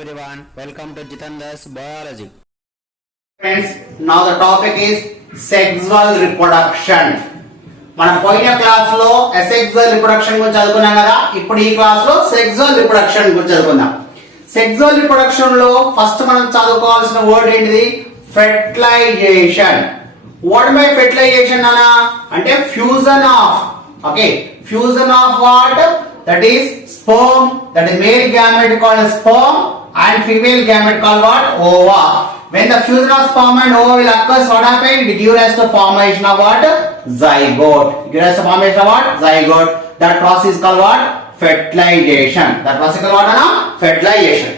everyone, welcome to Jitandra's Biology. Friends, now the topic is sexual reproduction. మన పోయిన class లో asexual reproduction గురించి చదువుకున్నాం కదా. ఇప్పుడు ఈ క్లాస్ లో సెక్సువల్ రిప్రొడక్షన్ గురించి చదువుకుందాం. సెక్సువల్ రిప్రొడక్షన్ లో ఫస్ట్ మనం చదువుకోవాల్సిన వర్డ్ ఏంటిది? ఫెర్టిలైజేషన్. వాట్ బై ఫెర్టిలైజేషన్ అనా అంటే fusion of fusion of what? That is sperm, that is male gamete called as sperm and female gamete called what? Ova. When the fusion of sperm and ova will occur, what happens? It gives rise to formation of what? Zygote. It gives rise to formation of what? Zygote. That process is called what? Fertilization. That process is called what? Fertilization.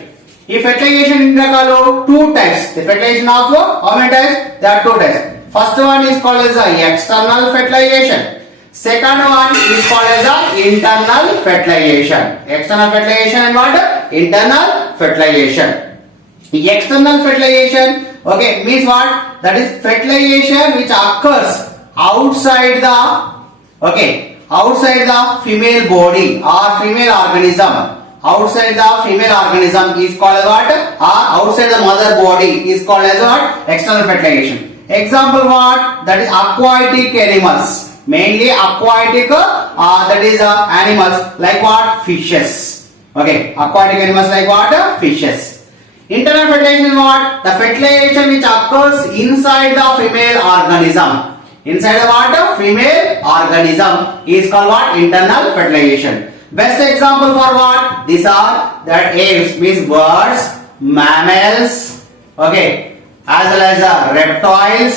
If fertilization in the two types. The fertilization of how many types? There are two types. First one is called as external fertilization. Second one is called as internal fertilization. External fertilization and what? Internal fertilization. External fertilization, means what? That is fertilization which occurs outside the female body or female organism. Outside the female organism is called as what? Outside the mother body is called as what? External fertilization. Example what? That is aquatic animals. Mainly aquatic that is animals like what? Fishes. Aquatic animals like what? Fishes. Internal fertilization is what? The fertilization which occurs inside the female organism. Inside the what? Female organism is called what? Internal fertilization. Best example for what? These are that apes means birds, mammals, as well as reptiles,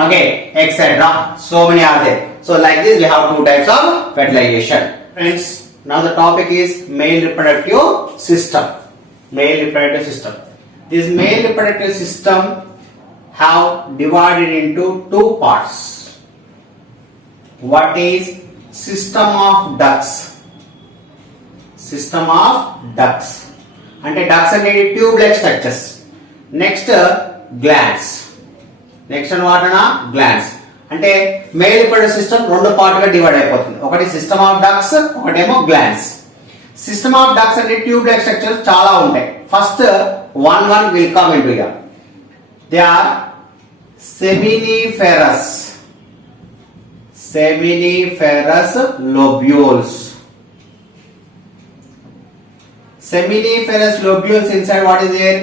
etc. So many are there. So like this we have two types of fertilization. Friends, now the topic is male reproductive system. Male reproductive system. This male reproductive system have divided into two parts. What is system of ducts? System of ducts. Ante ducts అనేది tube-like structures. Next glands. Next అనమాట glands. అంటే male reproductive system రెండు part గా divide అయిపోతుంది. ఒకటి system of ducts, ఒకటేమో glands. System of ducts అంటే tube like structures చాలా ఉంటాయి. First one will come into here. They are seminiferous lobules. Seminiferous lobules inside what is there?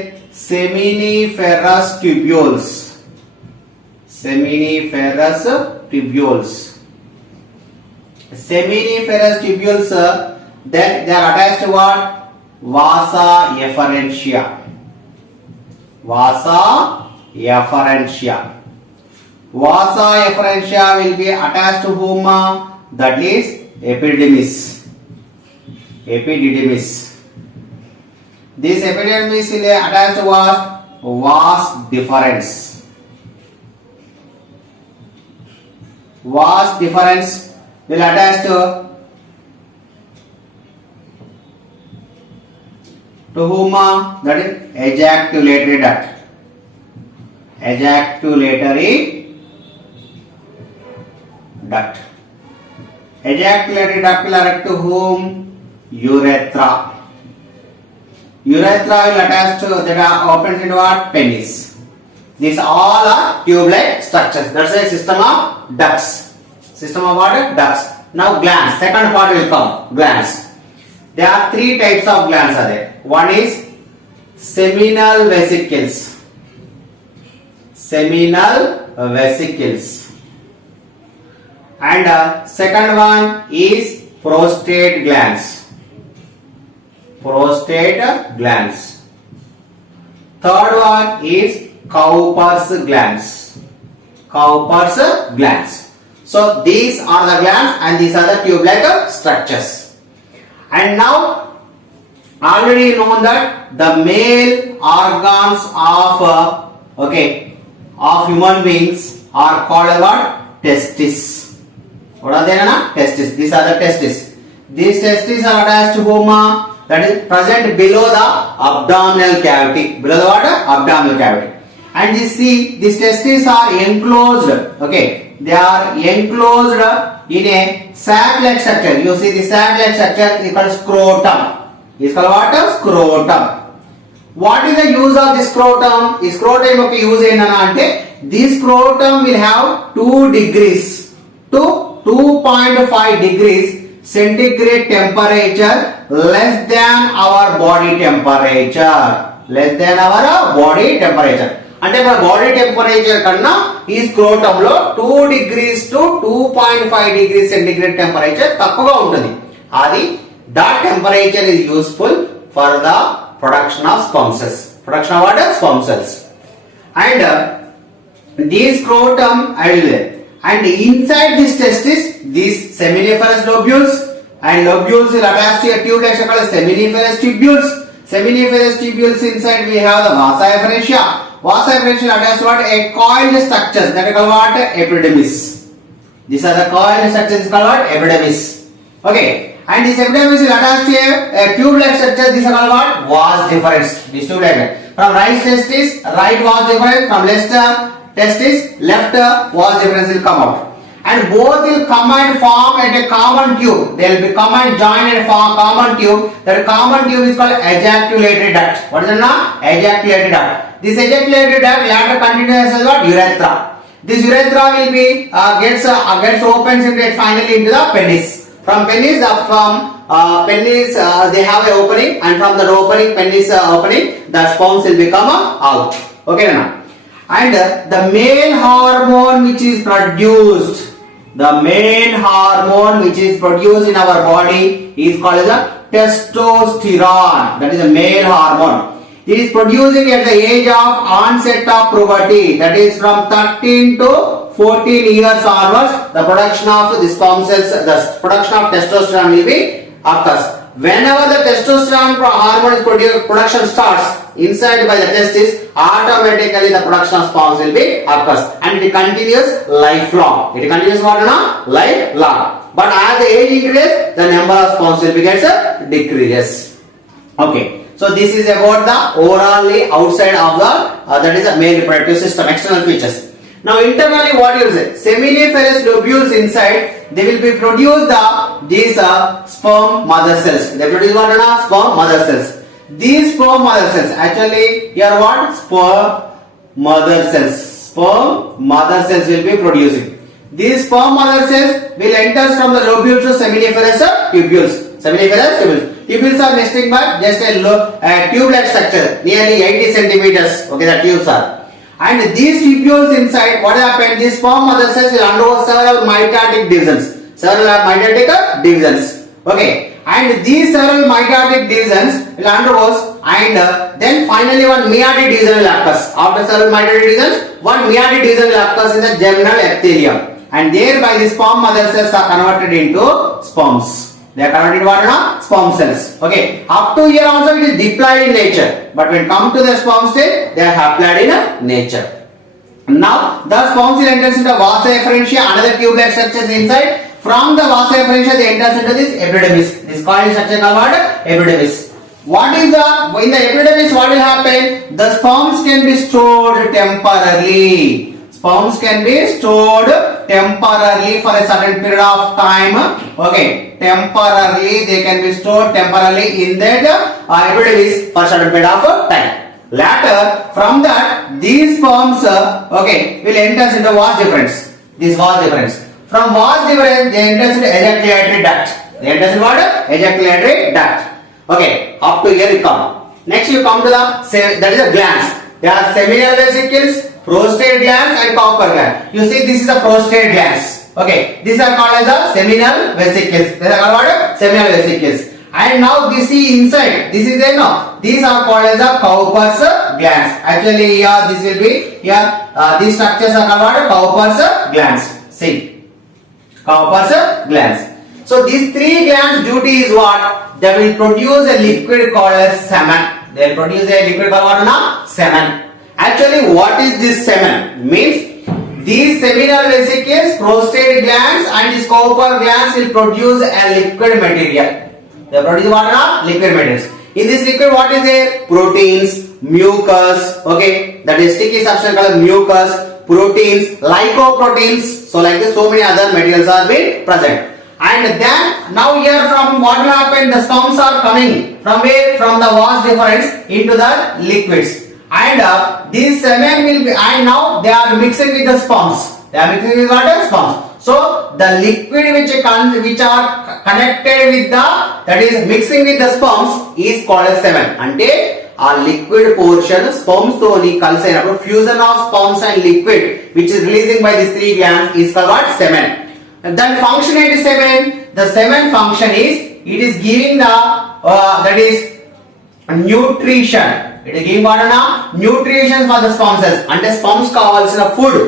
Seminiferous tubules. Seminiferous tubules. Seminiferous tubules, then they are attached to what? Vasa efferentia. Vasa efferentia. Vasa efferentia will be attached to whom? That is epididymis. Epididymis. This epididymis will be attached to what? Vas deferens. Vas deferens will attach to whom? That is ejaculatory duct. Ejaculatory duct. Ejaculatory duct will attach to whom? Urethra. Urethra will attach to that are opens into what? Penis. These all are tube-like structures. That's a system of ducts. System of what? Ducts. Now glands. Second part will come. Glands. There are three types of glands are there. One is seminal vesicles. Seminal vesicles. And second one is prostate glands. Prostate glands. Third one is Cowper's glands. Cowper's glands. So these are the glands and these are the tube-like structures. And now already known that the male organs of human beings are called what? Testes. What are they? Testes. These are the testes. These testes are attached to whom? That is present below the abdominal cavity. Below the what? Abdominal cavity. And you see these testes are enclosed. They are enclosed in a sac-like structure. You see the sac-like structure is called scrotum. is called what? Scrotum. What is the use of this scrotum? This scrotum of use ఏంటంటే this scrotum will have 2 degrees to 2.5 degrees centigrade temperature less than our body temperature. Less than our body temperature. అంటే మన body temperature కన్నా ఈ scrotum లో 2 degrees to 2.5 degrees centigrade temperature తక్కువగా ఉంటుంది. అది that temperature is useful for the production of sperm cells. Production of what? Sperm cells. And this scrotum and inside this testis, these seminiferous lobules and lobules will attach to a tube like called seminiferous tubules. Seminiferous tubules inside we have the vasa efferentia. Vasa efferentia attached to what? A coiled structures that are called what? Epidermis. These are the coiled structures called what? Epidermis. Okay. And this epidermis will attach to a tube-like structure. These are called what? Vas deferens. This tube-like. From right testis, right vas deferens. From left testis, left vas deferens will come out. And both will come and form at a common tube. They will become and join and form common tube. That common tube is called ejaculated duct. What is the name? Ejaculated duct. This ejaculated duct later continues as what? Urethra. This urethra will be gets opens into it finally into the penis. From penis, they have an opening, and from the opening, penis opening, the sperms will become out. Okay, now. And the male hormone which is produced, the main hormone which is produced in our body is called as a testosterone. That is a male hormone. It is producing at the age of onset of puberty. That is from 13 to 14 years onwards. The production of the sperm cells, the production of testosterone will be occurs. Whenever the testosterone hormone production starts inside by the testis, automatically the production of sperms will be occurs, and it continues lifelong. It continues what now? Lifelong. But as the age increases, the number of sperms will be decreases. Okay. So this is about the overallly outside of the that is the male reproductive system, external features. Now internally what you say? Seminiferous lobules inside, they will be produced these sperm mother cells. They produce what? Sperm mother cells. These sperm mother cells actually here what? Sperm mother cells. Sperm mother cells will be producing. These sperm mother cells will enter from the lobules to seminiferous tubules. Seminiferous tubules. Tubules are nesting by just a tube-like structure, nearly 80 centimeters. Okay, the tubes are. And these tubules inside, what happened? These sperm mother cells will undergo several mitotic divisions. Okay, and these several mitotic divisions will undergo, and then finally one meiotic division will occur. After several mitotic divisions, one meiotic division will occur in the germinal epithelium, and thereby the sperm mother cells are converted into sperms. They are converted into what? Sperm cells. Okay. Up to here also it is diploid in nature. But when come to the sperm stage, they are haploid in nature. Now, the sperms will enter into vasa efferentia, another tube-like structures inside. From the vasa efferentia, they enter into this epidermis. This coiled structure called what? Epidermis. What is the in the epidermis? What will happen? The sperms can be stored temporarily. Sperms can be stored temporarily for a certain period of time. Okay, temporarily they can be stored temporarily in that epidermis for a certain period of time. Later, from that, these sperms will enter into vas deferens. This vas deferens. From vas deferens, they enter into ejaculatory duct. They enter into what? Ejaculatory duct. Okay, up to here you come. Next you come to the that is the glands. There are seminal vesicles, prostate glands and Cowper gland. You see, this is the prostate glands. Okay, these are called as the seminal vesicles. These are called what? Seminal vesicles. And now this is inside. This is there now. These are called as the Cowper's glands. Actually, here this will be here. These structures are called what? Cowper's glands. See, Cowper's glands. So these three glands' duty is what? They will produce a liquid called as semen. They will produce a liquid called what? Now? Semen. Actually, what is this semen? Means these seminal vesicles, prostate glands and these Cowper glands will produce a liquid material. They produce what? Liquid materials. In this liquid, what is there? Proteins, mucus, okay, that is sticky substance called mucus, proteins, lipoproteins. So like this, so many other materials are being present. And then now here from what will happen, the sperms are coming from where? From the vast difference into the liquids. And these semen will be, and now they are mixing with the sperms. They are mixing with what? Sperms. So the liquid which are connected with the, that is mixing with the sperms, is called as semen. Ante ఆ liquid portion sperms తోని కలిసి అయినప్పుడు fusion of sperms and liquid which is releasing by this three glands is called semen. దాని function ఏంటి semen? The semen function is it is giving the that is nutrition. It is giving what అన్న nutrition for the sperms, అంటే sperms కావాల్సిన food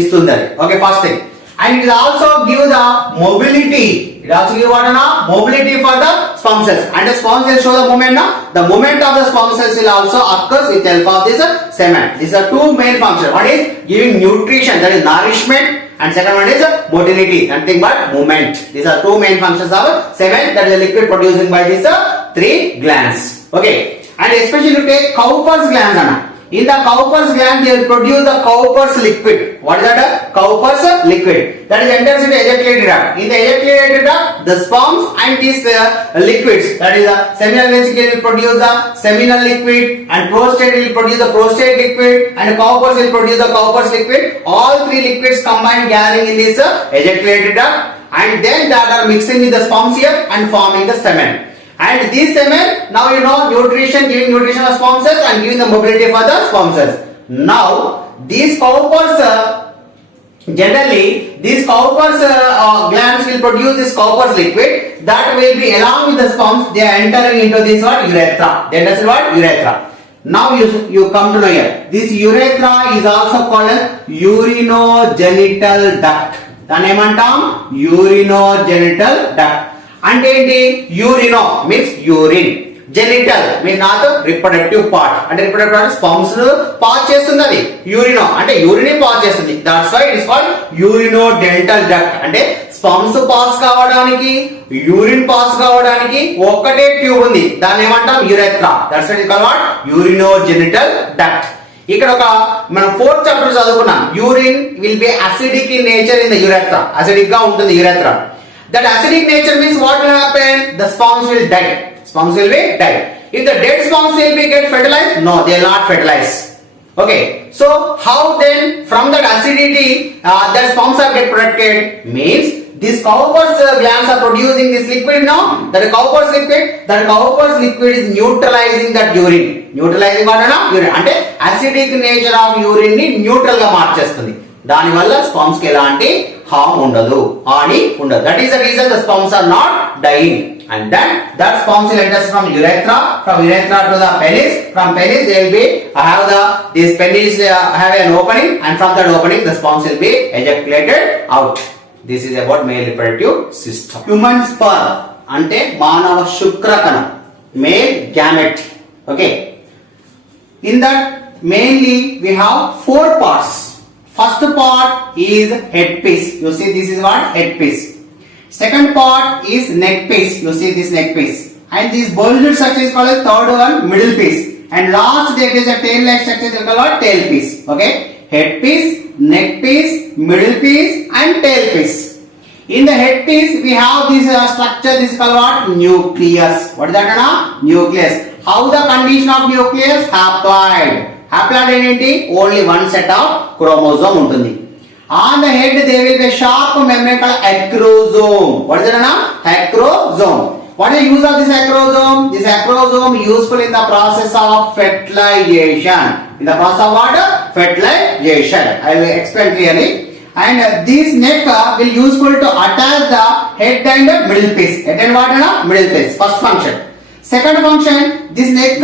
ఇస్తుంది అది. Okay, first thing. And it will also give the mobility. It also give what na mobility for the sperm cells. And the sperm cells show the movement na. The movement of the sperm cells will also occur with the help of this semen. These are two main functions. One is giving nutrition, that is nourishment, and second one is motility, nothing but movement. These are two main functions of semen, that is the liquid producing by these three glands. Okay, and especially you take Cowper's glands ana. In the Cowper's gland, they will produce the Cowper's liquid. What is that? Cowper's liquid. That is enters into ejaculated duct. In the ejaculated duct, the sperms and these liquids, that is the seminal vesicle will produce the seminal liquid, and prostate will produce the prostate liquid, and Cowper's will produce the Cowper's liquid. All three liquids combined gathering in this ejaculated duct, and then that are mixing with the sperms here and forming the semen. And this semen, now you know nutrition, giving nutrition of sperm cells and giving the mobility for the sperm cells. Now these Cowper's generally these Cowper's glands will produce this Cowper's liquid that will be along with the sperms. They are entering into this what? Urethra. They enter what? Urethra. Now you come to know here. This urethra is also called as urinogenital duct. దాన్ని ఏమంటాం? Urinogenital duct. అంటే ఏంటి? Urino means urine, genital means not reproductive part, అంటే reproductive part sperms pass చేస్తుంది, అది urino అంటే urine pass చేస్తుంది. That's why it is called urinogenital duct. అంటే స్పర్మ్స్ పాస్ కావడానికి యూరిన్ పాస్ కావడానికి ఒక్కటే ట్యూబ్ ఉంది, దాన్ని ఏమంటాం? Urethra. That's why it is called urinogenital duct. ఇక్కడ ఒక మనం 4th చాప్టర్ చదువుకున్నాం. Urine will be acidic in nature in the urethra. Acidic గా ఉంటుంది urethra. That acidic nature means what will happen? The sperms will die. Sperms will be die. If the dead sperms will be get fertilized, no, they will not fertilize. Okay, so how then from that acidity the sperms are get protected? Means these Cowper's glands are producing this liquid now. That Cowper's liquid is neutralizing that urine. Neutralizing what na? Urine. అంటే acidic nature of urine ని neutral గా మార్చేస్తుంది. దాని వల్ల sperms కి ఎలాంటి harm ఉండదు, హాని ఉండదు. That is the reason the sperms are not dying. And then that sperms will enter from urethra to the penis. From penis they will be this penis have an opening, and from that opening the sperms will be ejaculated out. This is about male reproductive system. Human sperm అంటే మానవ శుక్రకణం, male gamete. Okay, in that mainly we have 4 parts. First part is head piece. You see this is what? Head piece. Second part is neck piece. You see this neck piece. And this bulged structure is called as third one, middle piece. And last there is a tail like structure is called tail piece. Okay? Head piece, neck piece, middle piece and tail piece. In the head piece we have this structure, this is called what? Nucleus. What is that? Nucleus. How the condition of nucleus? Haploid. Haploid ఏంటి? Only one set of chromosome ఉంటుంది. On the head there will be a sharp membrane called acrosome. What is that? Acrosome. What is the use of this acrosome? This acrosome useful in the process of fertilization. In the process of what? Fertilization. I will explain clearly. And this neck will useful to attach the head and the middle piece. Head and what? Middle piece. First function. Second function, this neck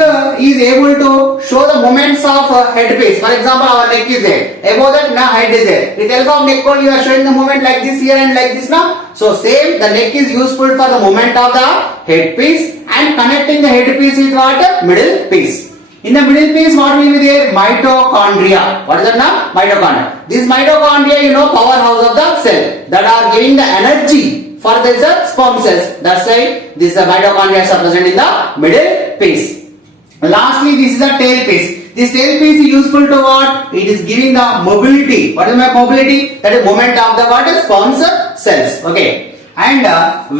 is able to show the movements of head piece. For example, our neck is there. Above that, now head is there. With help of neck you are showing the movement like this here and like this now. So same, the neck is useful for the movement of the head piece and connecting the head piece with what? Middle piece. In the middle piece, what will be there? Mitochondria. What is that now? Mitochondria. This mitochondria, you know, powerhouse of the cell that are giving the energy for the sperm cells. That's why this mitochondria are present in the middle piece. Lastly, this is the tail piece. This tail piece is useful to what? It is giving the mobility. What is my mobility? That is movement of the what? Sperm cells. Okay. And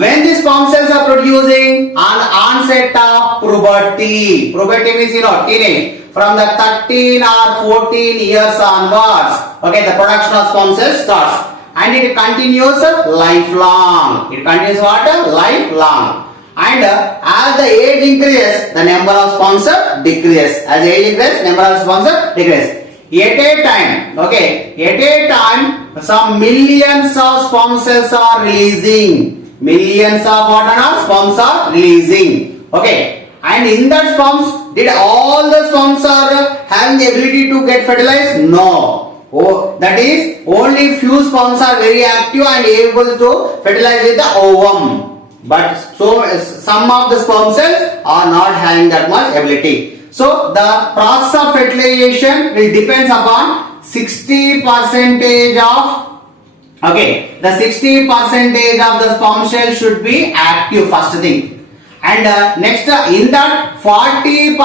when the sperm cells are producing on onset of puberty, puberty means teenage, from the 13 or 14 years onwards, okay, the production of sperm cells starts, and it continues lifelong. It continues what? Lifelong. And as the age increases, the number of sperm cells decreases. As the age increases, number of sperm cells decreases. At a time, okay, at a time, some millions of sperm cells are releasing. Millions of what are sperms are releasing. Okay, and in that sperms, did all the sperms are having the ability to get fertilized? No. Oh, that is only few sperms are very active and able to fertilize with the ovum. But so some of the sperm cells are not having that much ability. So the process of fertilization will depends upon 60% of, okay, the 60% of the sperm cell should be active, first thing. And next, in that 40%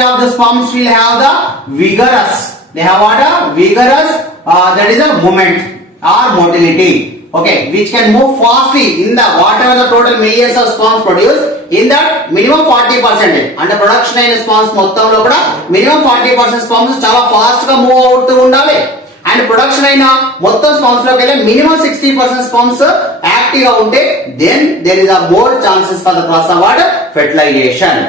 of the sperms will have the vigorous. They have what? Vigorous, that is a movement or motility. Okay, which can move fastly in the whatever the total millions of sperms produced, in that minimum 40%. And the production in sperms మొత్తంలో కూడా minimum 40% sperms చాలా fast గా move అవుతూ ఉండాలి. And production అయిన మొత్తం sperms లోకి వెళ్ళి మినిమం 60% స్పర్మ్స్ యాక్టివ్ గా ఉంటే then there is a more chances for the process of fertilisation.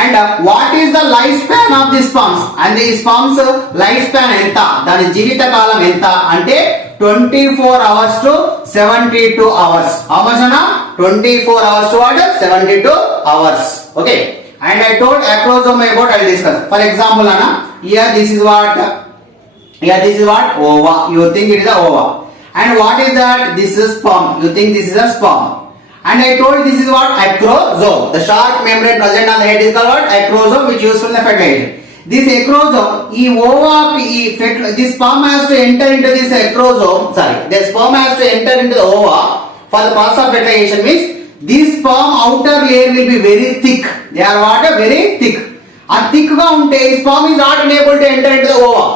And what is the life span of the sperms? And ఈ స్పర్మ్స్ లైఫ్ స్పాన్ ఎంత, దాని జీవిత కాలం ఎంత అంటే 24 hours to 72 hours. How much ana? 24 hours to what? 72 hours. Okay. And I told acrosome about, I will discuss. For example, ana, here this is what ova. You think it is a ova. And what is that? This is sperm. You think this is a sperm. And I told this is what? Acrosome. The sharp membrane present on the head is called what? Acrosome, which is used in the fertilization. This acrosome, this sperm has to enter into this acrosome. The sperm has to enter into the ova for the process of fertilization. Means this sperm outer layer will be very thick. They are what? Very thick. And thick ga unte sperm is not able to enter into the ova.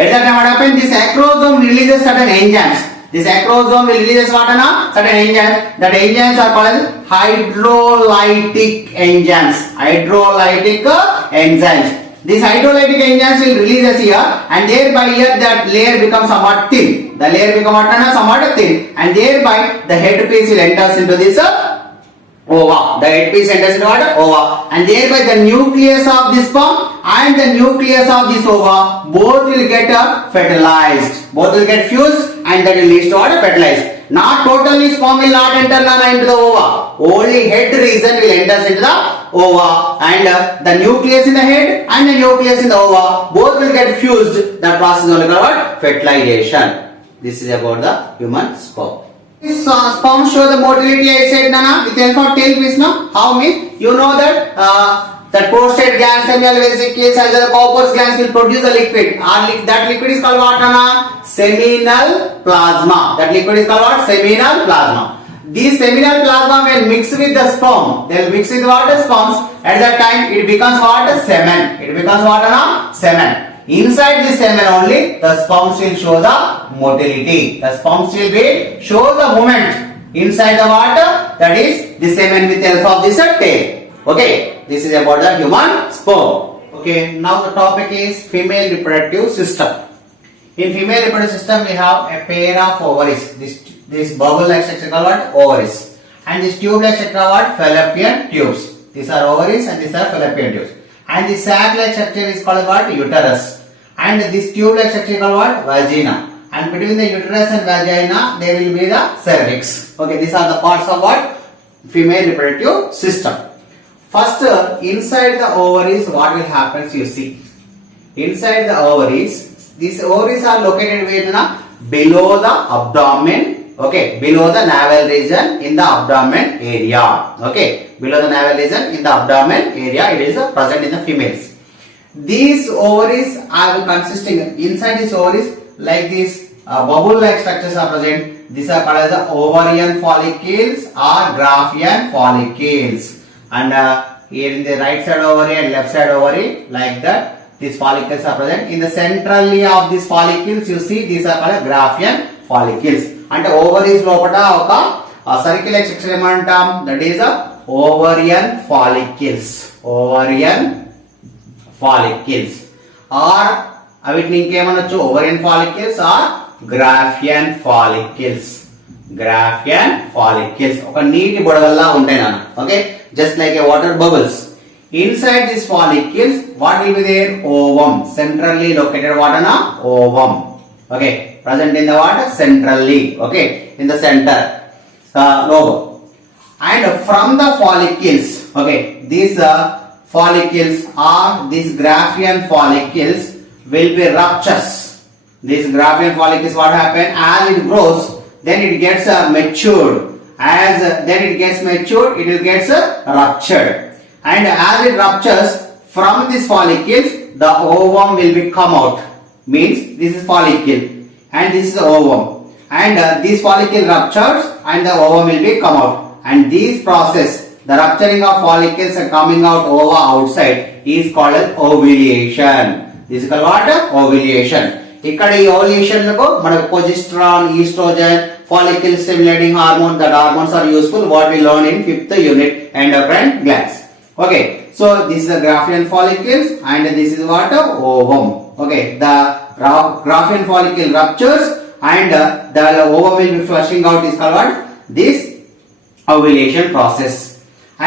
At that time what happens? This acrosome releases certain enzymes. This acrosome will release what? Certain enzymes. That enzymes are called hydrolytic enzymes. Hydrolytic enzymes. These hydrolytic enzymes will release us here, and thereby here that layer becomes somewhat thin. The layer becomes somewhat thin, and thereby the head piece will enter into this ova. The head piece enters into what? Ova, and thereby the nucleus of this sperm and the nucleus of this ova both will get fertilized. Both will get fused, and that will lead to what? Fertilized. Not totally sperm will not enter into the ova. Only head region will enter into the ova, and the nucleus in the head and the nucleus in the ova both will get fused. That process is only called fertilization. This is about the human sperm. This sperm show the motility I said nana with help of tail piece. Now how means you know that that prostate gland, seminal vesicles, as well as corpus glands will produce a liquid. That liquid is called what nana? Seminal plasma. That liquid is called what? Seminal plasma. This seminal plasma when mixed with the sperm, they will mix with what? Sperms. At that time it becomes what? Semen. It becomes what nana? Semen. Inside this semen only the sperms will show the motility. The sperms will show the movement inside the water. That is the semen with help of this tail. Okay, this is about the human sperm. Okay, now the topic is female reproductive system. In female reproductive system we have a pair of ovaries. This bubble-like structure called what? Ovaries. And this tube-like structure called what? Fallopian tubes. These are ovaries and these are fallopian tubes. And the sac-like structure is called what? Uterus. And this tube-like structure is called what? Vagina. And between the uterus and vagina there will be the cervix. Okay, these are the parts of what? Female reproductive system. First, inside the ovaries, what will happen? You see, inside the ovaries, these ovaries are located below the abdomen. Okay, below the navel region in the abdomen area. Okay, below the navel region in the abdomen area, it is present in the females. These ovaries are consisting inside these ovaries like these bubble-like structures are present. These are called as the ovarian follicles or Graafian follicles. And here in the right side ovary and left side ovary, like that, these follicles are present. In the centrally of these follicles, you see these are called Graafian follicles. And ovaries lopata oka ఆ circular section ఏమంటాం, that is ovarian follicles. Ovarian follicles are వీటిని ఇంకేమనొచ్చు, ovarian follicles are Graafian follicles. Graafian follicles ఒక నీటి బుడగల్లా ఉంటాయి నాన్న. Okay, just like a water bubbles. Inside these follicles, what will be there? Ovum, centrally located. What na? Ovum. Okay, present in the water centrally. Okay, in the center. Lobe. And from the follicles, okay, these follicles are these Graafian follicles will be ruptures. These Graafian follicles, what happen? As it grows, then it gets matured. As then it gets matured, it will get ruptured. And as it ruptures from these follicles, the ovum will be come out. Means this is follicle and this is ovum. And this follicle ruptures and the ovum will be come out. And this process, the rupturing of follicles and coming out ova outside, is called as ovulation. This is called what? Ovulation. ఇక్కడ ఈ ovulation లకు మనకు progesterone, estrogen, follicle stimulating hormone, that hormones are useful. What we learn in 5th unit, endocrine glands. Okay, so this is the Graafian follicles and this is what? Ovum. Okay, the Graafian follicle ruptures and the ovum will be flushing out, is called what? This ovulation process.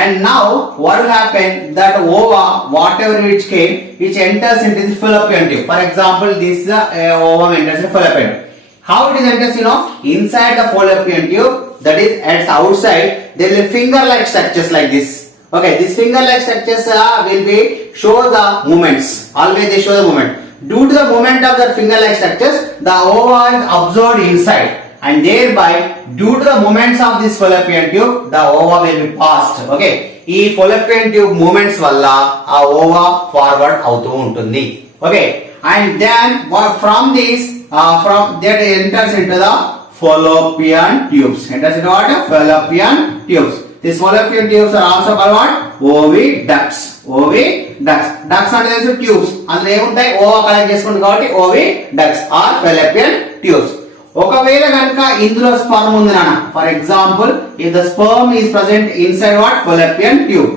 And now what will happen, that ova, whatever which came, which enters into the fallopian tube. For example, this ovum enters the fallopian tube. How it is enters, you know, inside the fallopian tube, that is at outside, there will be finger-like structures like this. Okay, these finger-like structures will be show the movements. Always they show the movement. Due to the movement of the finger-like structures, the ova is absorbed inside, and thereby, due to the movements of this fallopian tube, the ova will be passed. Okay, ఈ fallopian tube movements వల్ల ఆ ova forward అవుతూ ఉంటుంది. Okay, and then from this, from that enters into the fallopian tubes. Enters into what? Fallopian tubes. These fallopian tubes are also called what? Oviducts. Oviducts. Ducts అంటే తెలుసు, tubes. అందులో ఏముంటాయి? Ova collect చేసుకుంటుంది కాబట్టి oviducts are fallopian tubes. ఒకవేళ కనుక ఇందులో sperm ఉంది నాన్న, for example if the sperm is present inside what? fallopian tube,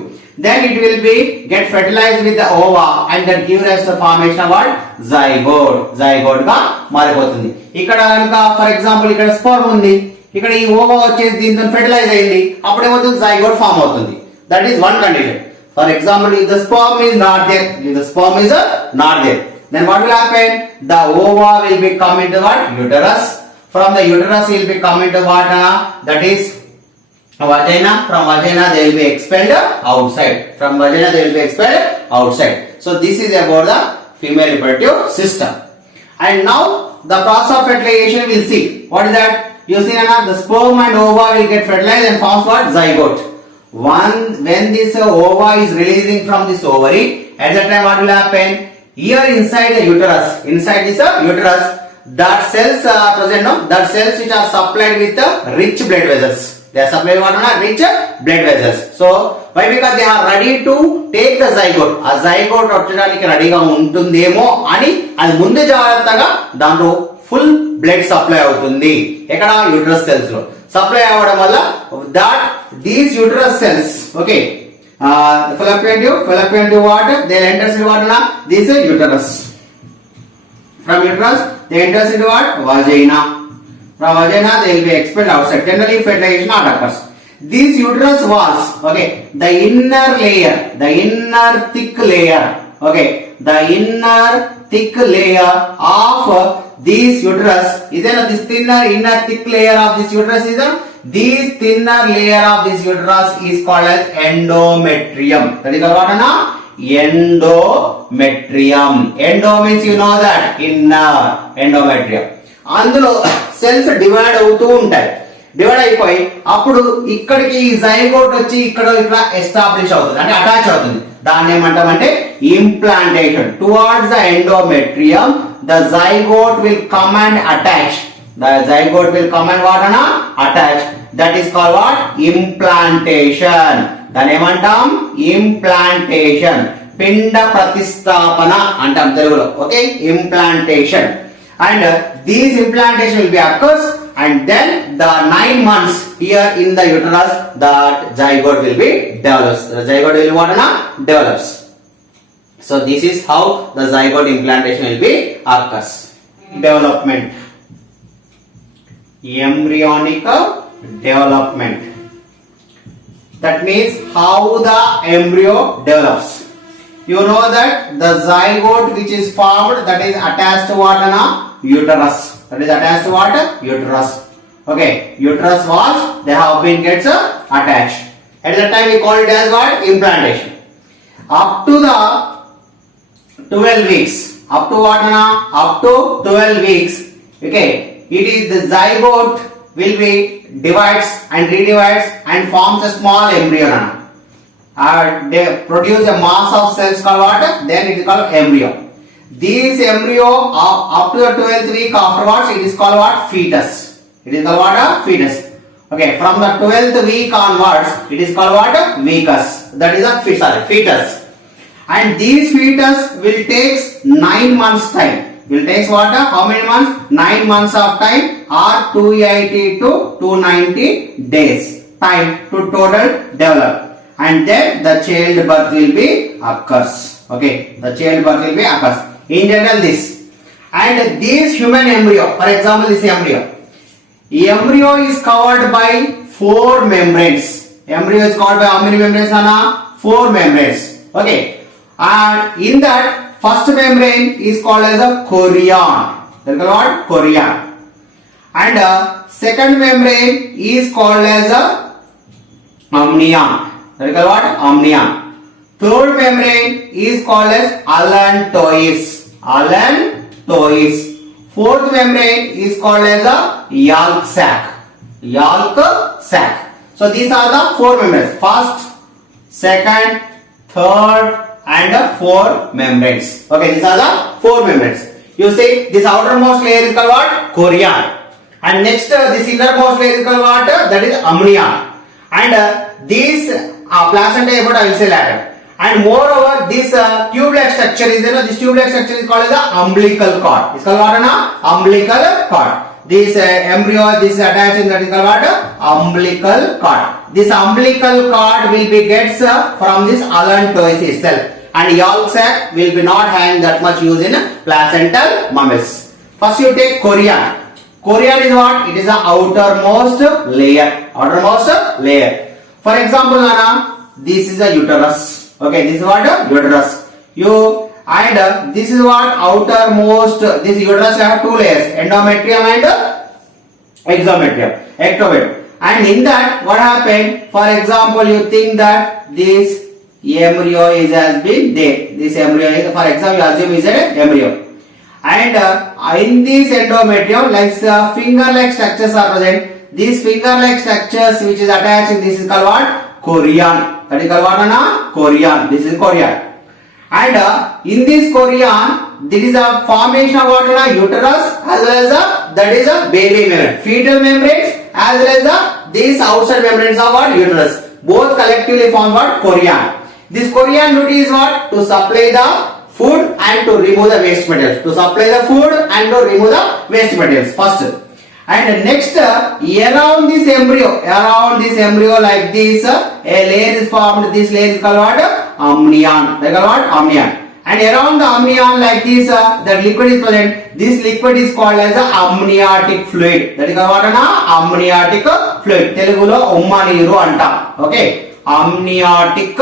then it will be get fertilized with the ova and that give rise to formation of what? Zygote. Zygote గా మారిపోతుంది. ఇక్కడ కనుక for example ఇక్కడ sperm ఉంది, ఇక్కడ ఈ ova వచ్చేసి దీంతో ఫెర్టిలైజ్ అయింది, అప్పుడు ఏమవుతుంది? జైగోట్ ఫామ్ అవుతుంది. That is one condition. For example if the sperm is not there, if the sperm is not there, then what will happen? The ova will be come into what? Uterus. From the uterus it will be come into what? That is vagina. From vagina they will be expelled outside. From vagina they will be expelled outside. So this is about the female reproductive system. And now the process of fertilization we will see. What is that? You see, the sperm and ova will get fertilized and forms what? Zygote. When this ova is releasing from this ovary, at that time what will happen? Here inside the uterus, inside this uterus, that cells are present, no? That cells which are supplied with rich blood vessels. They are supplied what? Rich blood vessels. So why? Because they are ready to take the zygote. ఆ zygote వచ్చడానికి రెడీగా ఉంటుందేమో అని అది ముందే జాగ్రత్తగా దాంట్లో full blood supply అవుతుంది. ఎక్కడ? యూటరస్ సెల్స్ లో సప్లై అవ్వడం వల్ల that these uterus cells, okay, fallopian tube what? They enters into what? This is uterus. From uterus they enters into what? Vagina. From vagina they will be expelled outside. Generally fertilization not occurs. These uterus walls, okay, the inner thick layer, okay, the inner thick layer of this uterus is this inner thick layer of this uterus is this thinner layer of this uterus is called as endometrium. That is what? Endometrium. Endo means you know that inner endometrium. అందులో cells divide అవుతూ ఉంటాయి. Divide అయిపోయి అప్పుడు ఇక్కడికి zygote వచ్చి ఇక్కడ establish అవుతుంది, అంటే అటాచ్ అవుతుంది. దాన్ని ఏమంటామంటే implantation. Towards the endometrium the zygote will come and attach. The zygote will come and what? Attach. That is called what? Implantation. దాన్ని ఏమంటాం? ఇంప్లాంటేషన్. పిండ ప్రతిస్థాపన అంటాం తెలుగులో. Okay, implantation. and these implantation will be occurs, and then the 9 months here in the uterus that zygote will be develops. The zygote will what na develops. So this is how the zygote implantation will be occurs. Development, embryonic development. That means how the embryo develops. You know that the zygote which is formed, that is attached to what na uterus. That is attached to what? Uterus. Okay, uterus walls, they have been gets attached. At that time we call it as what? Implantation. Up to the 12 weeks. Up to what na? Up to 12 weeks. Okay, it is the zygote will be divides and redivides and forms a small embryo na. They produce a mass of cells called what? Then it is called embryo. This embryo up to the 12th week afterwards, it is called what? Fetus. It is called what? Fetus. Okay, from the 12th week onwards, it is called what? Vicus. That is a fetus. And these fetus will take 9 months time. Will take what? How many months? 9 months of time, or 280 to 290 days time to total develop. And then the childbirth will be occurs. Okay, the childbirth will be occurs. In general, this. And this human embryo, for example, this embryo is covered by 4 membranes. Embryo is covered by how many membranes, Anna? 4 membranes. Okay, and in that first membrane is called as a chorion. That is called chorion. And second membrane is called as a amnion. That is called what? Amnion. Third membrane is called as allantois. Allantois. Fourth membrane is called as a yolk sac. Yolk sac. So these are the 4 membranes. First, second, third, and 4 membranes. Okay, these are the 4 membranes. You see, this outermost layer is called what? Chorion. And next, this innermost layer is called what? That is amnion. And this placenta, about I will say later. And moreover, this tube-like structure is there. This tube-like structure is called as the umbilical cord. It's called what? Umbilical cord. This embryo, this is attached in that is called what? Umbilical cord. This umbilical cord will be gets from this allantois itself. And yolk sac will be not having that much use in placental mammals. First you take chorion. Chorion is what? It is the outermost layer. Outermost layer. For example, Nana, this is a uterus. Okay, this is what? Uterus. And this is what? Outermost. This uterus have 2 layers, endometrium and exometrium. Ectometrium. And in that, what happened? For example, you think that this embryo has been there. This embryo is, for example, you assume is an embryo. And in this endometrium, like finger-like structures are present. These finger-like structures which is attached in this is called what? Chorion. That is called what? Chorion. This is chorion. And in this chorion, there is a formation of what? Uterus as well as that is a baby membrane. Fetal membranes as well as these outside membranes of what? Uterus. Both collectively form what? Chorion. This chorion duty is what? To supply the food and to remove the waste materials. To supply the food and to remove the waste materials. First. And next, around this embryo like this, a layer is formed. This layer is called what? Amnion. They call what? Amnion. And around the amnion like this, the liquid is present. This liquid is called as the amniotic fluid. That is called what? Amniotic fluid. Telugulo umma neeru anta. Okay. Amniotic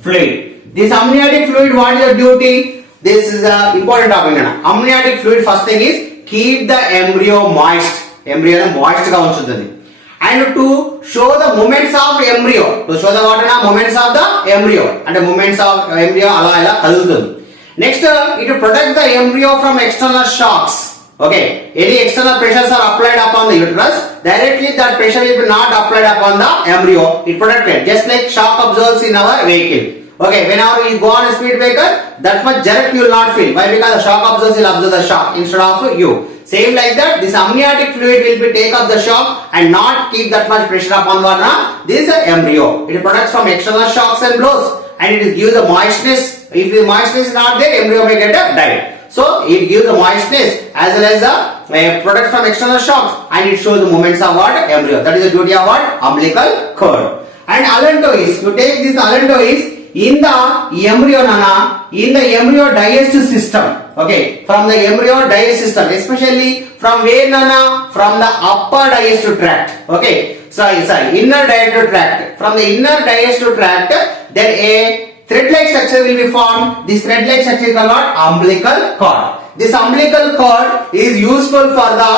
fluid. This amniotic fluid, what is the duty? This is an important topic. Amniotic fluid, first thing is keep the embryo moist. Embryo moist ga unchutundi. And to show the movements of embryo. To show the what na movements of the embryo. And the movements of embryo ala kadutundi. Next, it protects the embryo from external shocks. Okay. Any external pressures are applied upon the uterus. Directly that pressure will be not applied upon the embryo. It protected. Just like shock absorbs in our vehicle. Okay, whenever you go on a speed vehicle, that much jerk you will not feel. Why? Because the shock absorbers will absorb the shock instead of you. Same like that, this amniotic fluid will be take up the shock and not keep that much pressure upon the this is embryo. It protects from external shocks and blows, and it gives the moistness. If the moistness is not there, embryo may get died. So it gives the moistness as well as the product from external shocks, and it shows the movements of what? Embryo. That is the duty of what? Umbilical cord. And allantois, you take this allantois in the embryo, nana, in the embryo digestive system. Okay, from the embryo digestive system, especially from where, nana? From the upper digestive tract. Okay, inner digestive tract. From the inner digestive tract, then a thread-like structure will be formed. This thread-like structure is called what? Umbilical cord. This umbilical cord is useful for the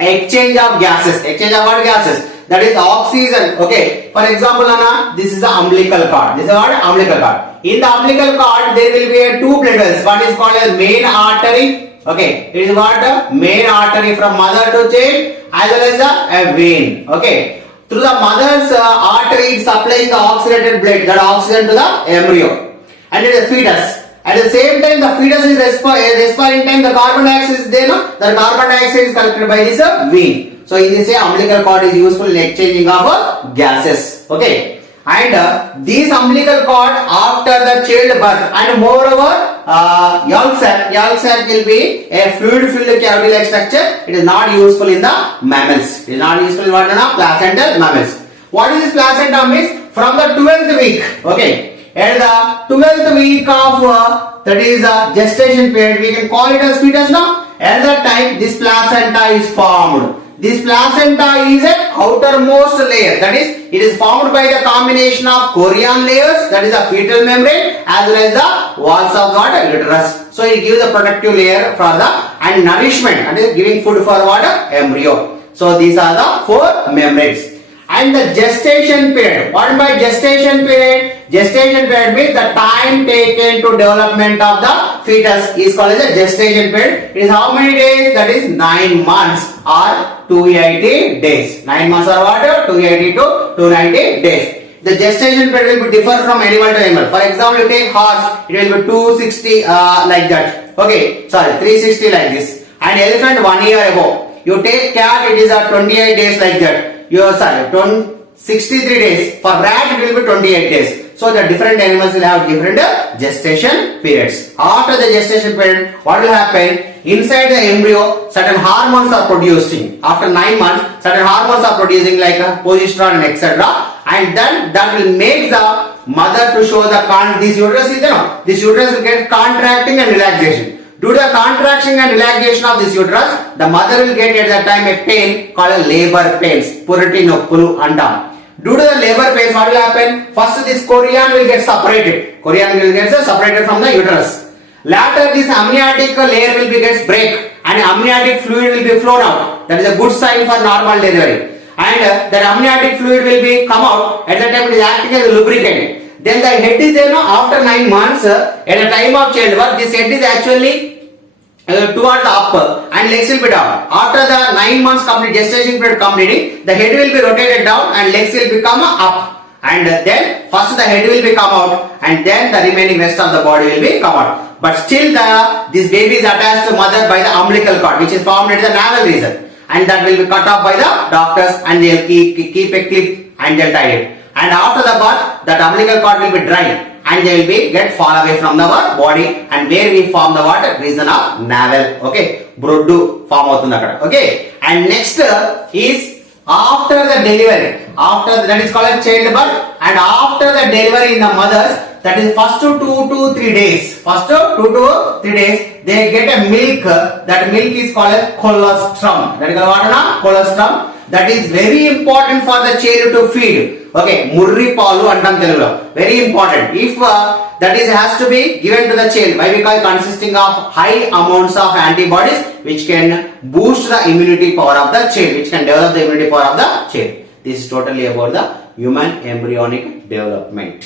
exchange of gases. Exchange of what gases? That is oxygen. Okay, for example, Anna, this is the umbilical cord. This is what? Umbilical cord. In the umbilical cord, there will be two blood vessels. One is called as main artery. Okay, it is what? Main artery from mother to child, as well as a vein. Okay, through the mother's artery, it supplying the oxygenated blood, that oxygen to the embryo and to the fetus. At the same time, the fetus is respiring time, the carbon dioxide is there, no? The carbon dioxide is collected by this vein. So in this way, umbilical cord is useful in exchanging of gases. Okay, and this umbilical cord after the child birth, and moreover, yolk sac will be a fluid-filled cavity-like structure. It is not useful in the mammals. It is not useful in what? Placental mammals. What is this placenta means? From the 12th week. Okay, at the 12th week of that is gestation period, we can call it as fetus now. At that time, this placenta is formed. This placenta is an outermost layer, that is, it is formed by the combination of chorion layers, that is the fetal membrane, as well as the walls of the uterus. So it gives a protective layer for the and nourishment, and is giving food for what? Embryo. So these are the four membranes. And the gestation period. What by gestation period? Gestation period means the time taken to development of the fetus is called as the gestation period. It is how many days? That is 9 months or 280 days. 9 months or what? 280 to 290 days. The gestation period will be differ from animal to animal. For example, you take horse, it will be 260 like that. Okay, sorry, 360 like this. And elephant 1 year ago. You take cat, it is 28 days like that. 63 days. For rat, it will be 28 days. So the different animals will have different gestation periods. After the gestation period, what will happen? Inside the embryo, certain hormones are producing. After 9 months, certain hormones are producing like progesterone, etc. And then that will make the mother to show the this uterus is there. This uterus will get contracting and relaxation. Due to the contraction and relaxation of this uterus, the mother will get at that time a pain called a labor pains. Purity noppulu andam. Due to the labor pains, what will happen? First, this chorion will get separated. Chorion will get separated from the uterus. Later, this amniotic layer will be gets break, and amniotic fluid will be flown out. That is a good sign for normal delivery. And that amniotic fluid will be come out. At that time, it is acting as a lubricant. Then the head is there, no? After 9 months, at the time of childbirth, this head is actually towards the up and legs will be down. After the 9 months complete gestation period completing, the head will be rotated down and legs will become up. And then first the head will be come out, and then the remaining rest of the body will be come out. But still this baby is attached to mother by the umbilical cord, which is formed at the navel region, and that will be cut off by the doctors, and they will keep a clip and they'll tie it. And after the birth, that umbilical cord will be dry, and they will be get far away from the body, and where we form the what? Region of navel. Okay, bruddu form avutundi akkada. Okay, and next is after the delivery. After that is called childbirth, and after the delivery in the mothers, that is first 2 to 3 days. First 2 to 3 days, they get a milk. That milk is called as colostrum. That is called what? Colostrum. That is very important for the child to feed. Okay, murri palu antam telugulo. Very important. If that is has to be given to the child. Why? Because consisting of high amounts of antibodies which can boost the immunity power of the child, which can develop the immunity power of the child. This is totally about the human embryonic development.